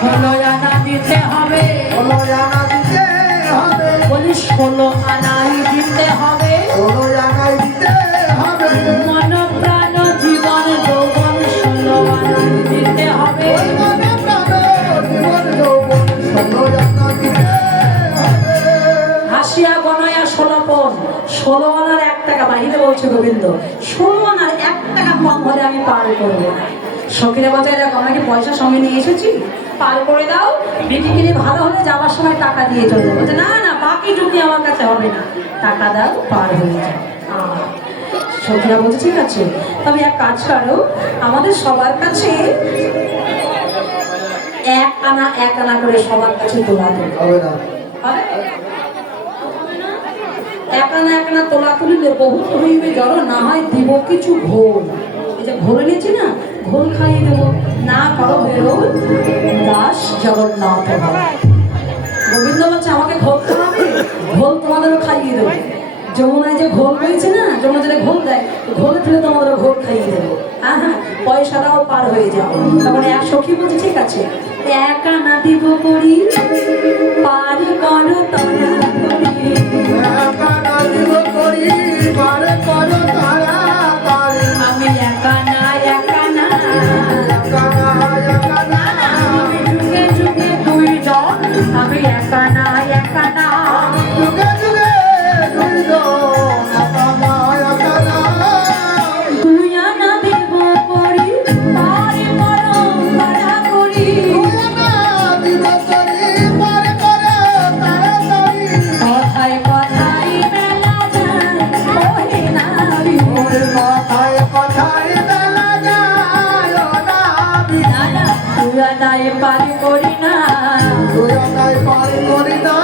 ষোলো আনা দিতে হবে, ষোলো আনা দিতে হবে, বলি 16 আনাই দিতে হবে, 16 আনাই দিতে হবে, মন প্রাণ জীবন যৌবন 16 আনাই দিতে হবে, মন প্রাণ জীবন যৌবন 16 আনা দিতে হবে। হাসিয়া গনায়া 16 পণ, 16 আনার 1 টাকা বাহিরে বলছে গোবিন্দ, 16 আনার 1 টাকা কম হলে আমি পার করবো না। সখীরা বলছে দেখো আমরা কি পয়সা সঙ্গে নিয়ে এসেছি, পার করে দাও, বিক্রি ভালো হলে যাওয়ার সময় টাকা দিয়ে চলবে। বলছে না না, বাকি টুকি আমার কাছে হবে না, টাকা দাও, পার হয়ে যায়। সখীরা বলছে ঠিক আছে, তবে এক কাজ করো, আমাদের সবার কাছে 1 আনা 1 আনা করে সবার কাছে তোলা দেবে। হবে না, 1 আনা 1 আনা তোলা তুলিলে বহুত হইবে জড়ো, না হয় দিব কিছু ঘোল। এই যে ঘোল এনেছি না, ঘোল খাইয়ে দেবো, না করো বেরো দাস জগন্নাথ। গোবিন্দ বলছে আমাকে ঘোল খাওয়াবে, ঘোল তোমাদেরও খাইয়ে দেবো। যমুনায় যে ঘোল হয়েছে না, যমুনা যেটা ঘোল দেয়, ঘোল ফেলে তোমাদেরও ঘোল খাইয়ে দেবো। হ্যাঁ হ্যাঁ, পয়সাটাও পার হয়ে যাও। তখন এক সখী বলছে ঠিক আছে, 1 আনা দিব করি, পার করো তোরা করি। 1 আনা দিব করি, পার করো তাড়াতাড়ি। আমি 1 আনা 1 আনা, 1 আনা 1 আনা, আমি যুগে যুগে 2 জন, আমি 1 আনা 1 আনা, যুগে যুগে 2 জন, 1 আনা 1 আনা। 2 আনা দেব করি, পার করো তারা করি। 2 আনা দিব করি, পার করো তাড়াতাড়ি। কথায় কথায় মেলা যায়, ওহে নারী। কথায় কথায় বেলা যায় না বি, না না, 2 আনায় পার করি না। 2 আনায় পার করি না।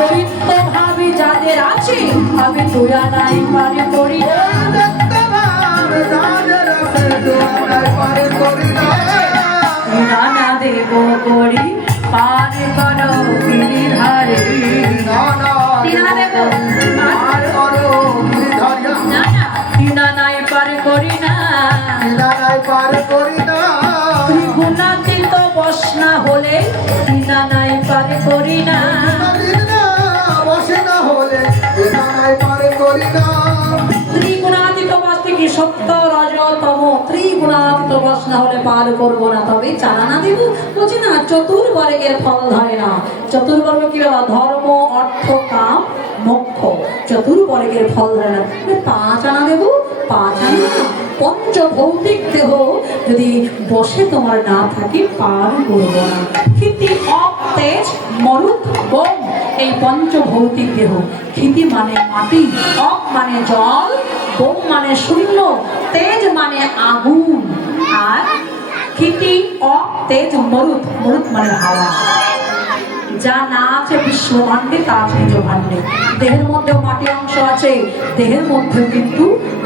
দৈত্য ভাবি যাদের আছে, আমি 2 আনায় পার করি না। দেখতে ভাবে যাদের আছে, 2 আনায় পার করি না। নানা দেব করি, পার করো গিরিধারে। না না, তিনা দেব পার করো গিরিধারিয়া। না না, তিনানায় পার করি না। তিনানায় পার করি না। ত্রিগুণাতীত বসনা হলে তিনানায় পার করি না। তিনাদিন না বসে না হলে তিনানায় পার করি না। ত্রিগুণাতীত বসতে কি সত্য রজ তম, ত্রিগুণাতীত বসনা হলে পার করবো না। তবে চালানা দিব বলছি না, চতুর্বর্গের ফল ধরে না। চতুর্বর্গ কি বাবা? ধর্ম, অর্থ, কাম, মোক্ষ, চতুর্বর্গের ফল ধরে না। 5 আনা দেবো, 5 আনা পঞ্চভৌতিক দেহ যদি বসে তোমার না থাকে, পার করবো না। ক্ষিতি, অপ, তেজ, মরুত, বোম, এই পঞ্চভৌতিক দেহ। ক্ষিতি মানে মাটি, অপ মানে জল, বোম মানে শূন্য, তেজ মানে আগুন, আর ক্ষিতি, অপ, তেজ, মরুত, মরুত মানে হাওয়া। যা না আছে বিশ্বভাণ্ডে তা আছে নিজভাণ্ডে। দেহের মধ্যেও মাটি অংশ আছে, দেহের মধ্যেও কিন্তু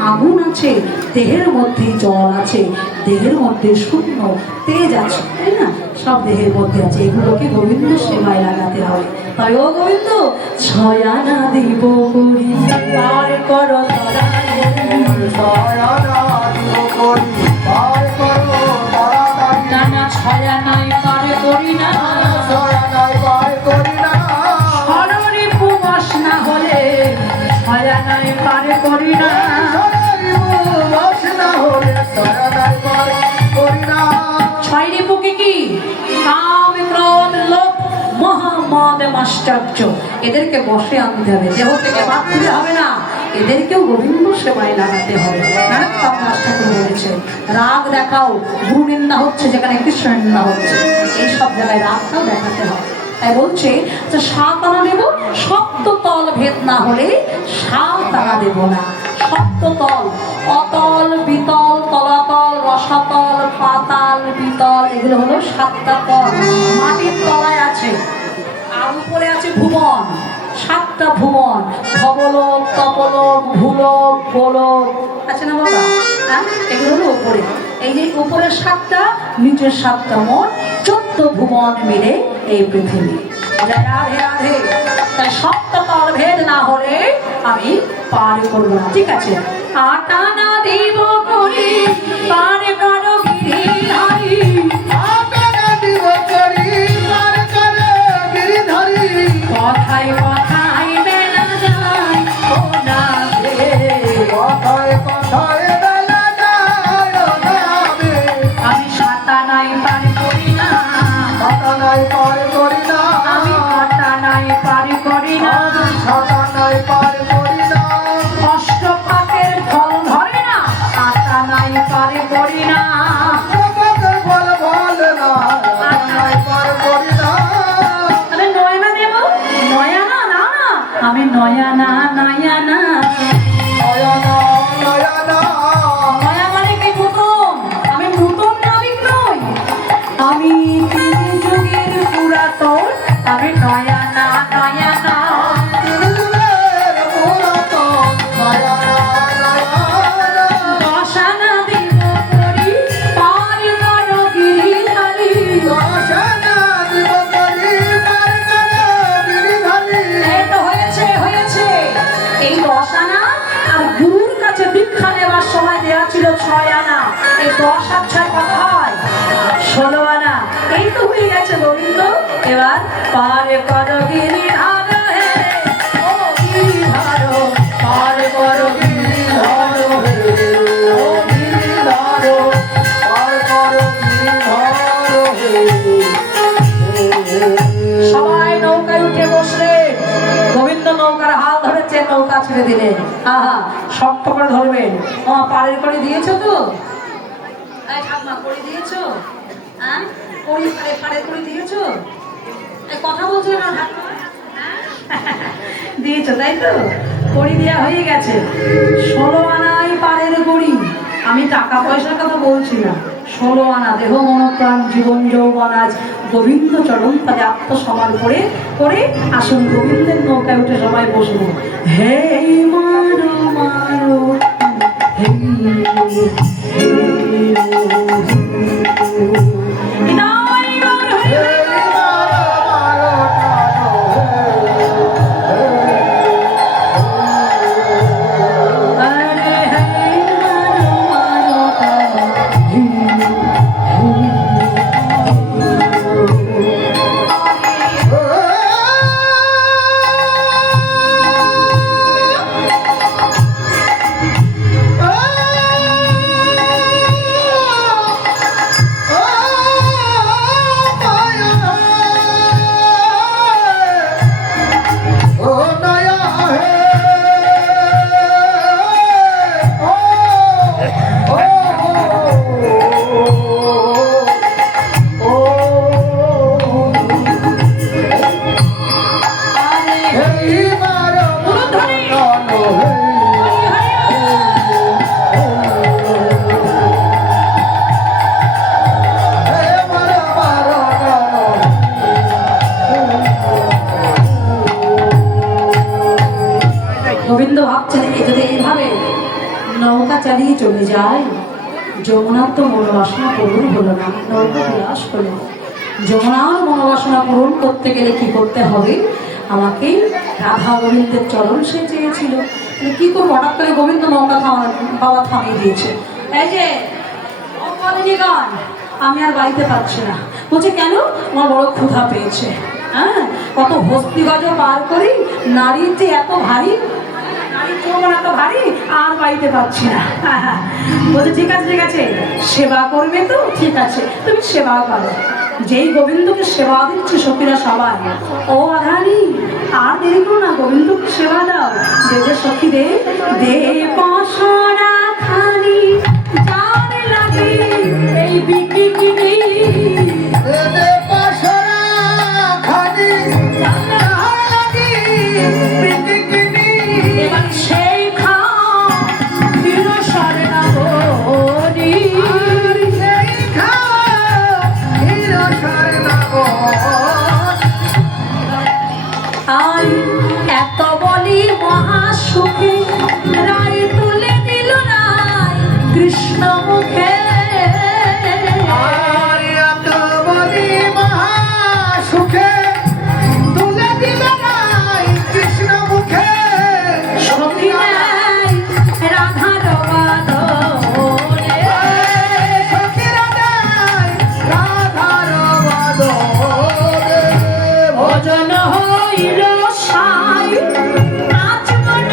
আগুন আছে, দেহের মধ্যে জল আছে, দেহের মধ্যে শূন্য, তেজ আছে, তাই না? সব দেহের মধ্যে আছে। এগুলোকে গোবিন্দ সেবায় লাগাতে হবে। তাই ও গোবিন্দ 6 আনা দিব করি, পার করো তারা। 6 আনা দিব করি, পার করো তাড়াতাড়ি। না না, 6 আনায় পার করি না। 6 আনায় পার করি না। হররিপু বাসনা হলে 6 আনায় পার করি না। বাসনা হলে 6 আনায় পার করি না। 6 রিপুকে কি? কাম, ক্রোধ, লোভ, মোহ, মদ, মাশ্চর্য, এদেরকে বশে আনতে হবে। দেহ থেকে বাদ দিতে হবে না, এদেরকেও গোবিন্দ সেবায় লাগাতে হবে। নারোত্তম দাস ঠাকুর বলেছে, রাগ দেখাও, গুরু নিন্দা হচ্ছে যেখানে কৃষ্ণ নিন্দা হচ্ছে, এইসব জায়গায় রাগটাও দেখাতে হবে। তাই বলছে যে 7 আনা দেব, সপ্ততল ভেদ না হলে 7 আনা দেব না। সপ্ততল, অতল, বিতল, তলাতল, রসাতল, পাতাল, বিতল, এগুলো হলো 7টা তল। মাটির তলায় আছে, আর উপরে আছে ভুবন, 7টা ভুবন, ভবলোক, তপলোক, ভূলোক, গোলোক আছে না বাবা? হ্যাঁ, এগুলো হলো উপরে। এই যে উপরে 7টা, নিচের 7টা, মোট 14 ভুবন মিলে এই পৃথিবী। রাধে রাধে। তাই 7টা তল ভেদ না হলে আমি পার করবো না। ঠিক আছে, 8 আনা দেব করি, পার করো গিরিধারি। 8 আনা দিব করি, নাই পার করি না আমি ঘটা নাই পারি করি না আমি ছাতা নাই পার করি না অষ্টপাকের ফল ধরে না আটা নাই পারি করি না জগতের ফল বলে না নাই পার করি না আরে নয়না দেব নয়না না না আমি নয়না নয়না নয়না নয়না নয়া মানে কি নতুন আমি নতুন নাবিক নই আমি তিন যুগের পুরাতন আমি নয়না নয়না তিরুলের পুরাতন নয়না নয়না দশানা দিব করি পার করো গিরিধারী দশনা দিব করি পার করো গিরিধারী এই তো হয়েছে হয়েছে এই দশানা আর গুরুর কাছে দীক্ষা নেওয়ার সময় দেওয়া ছিল 6 আনা এই 10 আর 6 কত হয় 16 আনা এই তো হয়ে গেছে গোবিন্দ এবার পার করো গিরিধার হে ও গিরিধার পার করো গিরিধার হে ও গিরিধার পার করো গিরিধার সবাই নৌকায় উঠে বসলে গোবিন্দ নৌকার হাল ধরেছে নৌকা ছেড়ে দিলেন আহা শক্ত করে ধরবেন ও পাড়ের করে দিয়েছো তো এই ঠাকুমা করে দিয়েছো হ্যাঁ করি পাড়ের করে দিয়েছো এই কথা বলছো না ঠাকুমা দিয়েছো তাই তো করি দেওয়া হয়ে গেছে 16 আনাই পাড়ের গড়ি আমি টাকা পয়সার কথা বলছি না 16 আনা দেহ মনপ্রাণ জীবন যৌবন আজ গোবিন্দ চরণ তাদের আত্মসমাল করে করে আসুন গোবিন্দের নৌকায় উঠে সবাই বসবো হে মারো মারো হে গোবিন্দ ভাবছেন এ যদি এইভাবে নৌকা চালিয়ে চলে যায় যমুনার তো মনোবাসনা পূরণ হলো না নৌকা বিলাস হলো যমুনার মনোবাসনা পূরণ করতে গেলে কি করতে হবে আমাকে রাধা গোবিন্দের চরণ সে চেয়েছিল কি করবো হঠাৎ করে গোবিন্দ নৌকা বাবা থামিয়ে দিয়েছে এই যে অপরিণীগণ আমি আর বাড়িতে পারছি না বলছে কেন আমার বড় ক্ষুধা পেয়েছে হ্যাঁ কত হস্তিগজ পার করি নারীর যে এত ভারী এত ভারী আর বাড়িতে পাচ্ছি না বলছে ঠিক আছে সেবা করবে তো ঠিক আছে তুমি সেবা করো যেই গোবিন্দকে সেবা দিচ্ছে সখীরা সবাই ও আধানি আর দেরি করো না গোবিন্দকে সেবা দাও দেবে সখী দে দে পাশরা খানি যার লাগে এই বিকিনি এবার সেই খা হিরোসরে না বলি আর এত বলি মহাসুখে রায় তুলে দিল রায় কৃষ্ণ মুখে সখী নাই রাধার বাদরে ভজন হইল সাই আচমন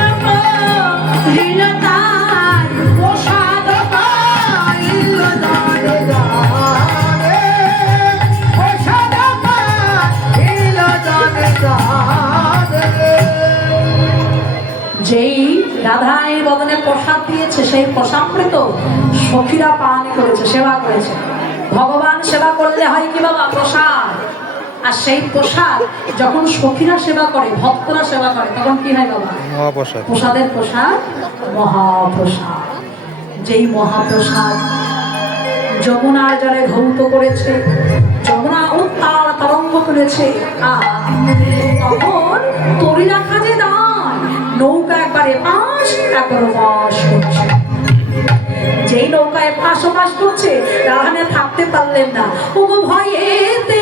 রাধারানীর বদনে প্রসাদ দিয়েছে, সেই প্রসাদমৃত সখীরা পান করেছে, সেবা করেছে। ভগবান সেবা করলে হয় কি বাবা? প্রসাদ। আর সেই প্রসাদ যখন সখীরা সেবা করে, ভক্তরা সেবা করে, তখন কি হয় বাবা? মহাপ্রসাদ। প্রসাদের প্রসাদ মহাপ্রসাদ। যেই মহাপ্রসাদ যমুনার জলে ধৌত করেছে, যমুনা উত্তাল তরঙ্গ তুলেছে, তখন তরি রাখা যে দান, নৌকা একবারে পাশ একবারে পাশ করছে। যেই নৌকায় পাশ করছে, রাধারানী থাকতে পারলেন না, ওগো ভয়েতে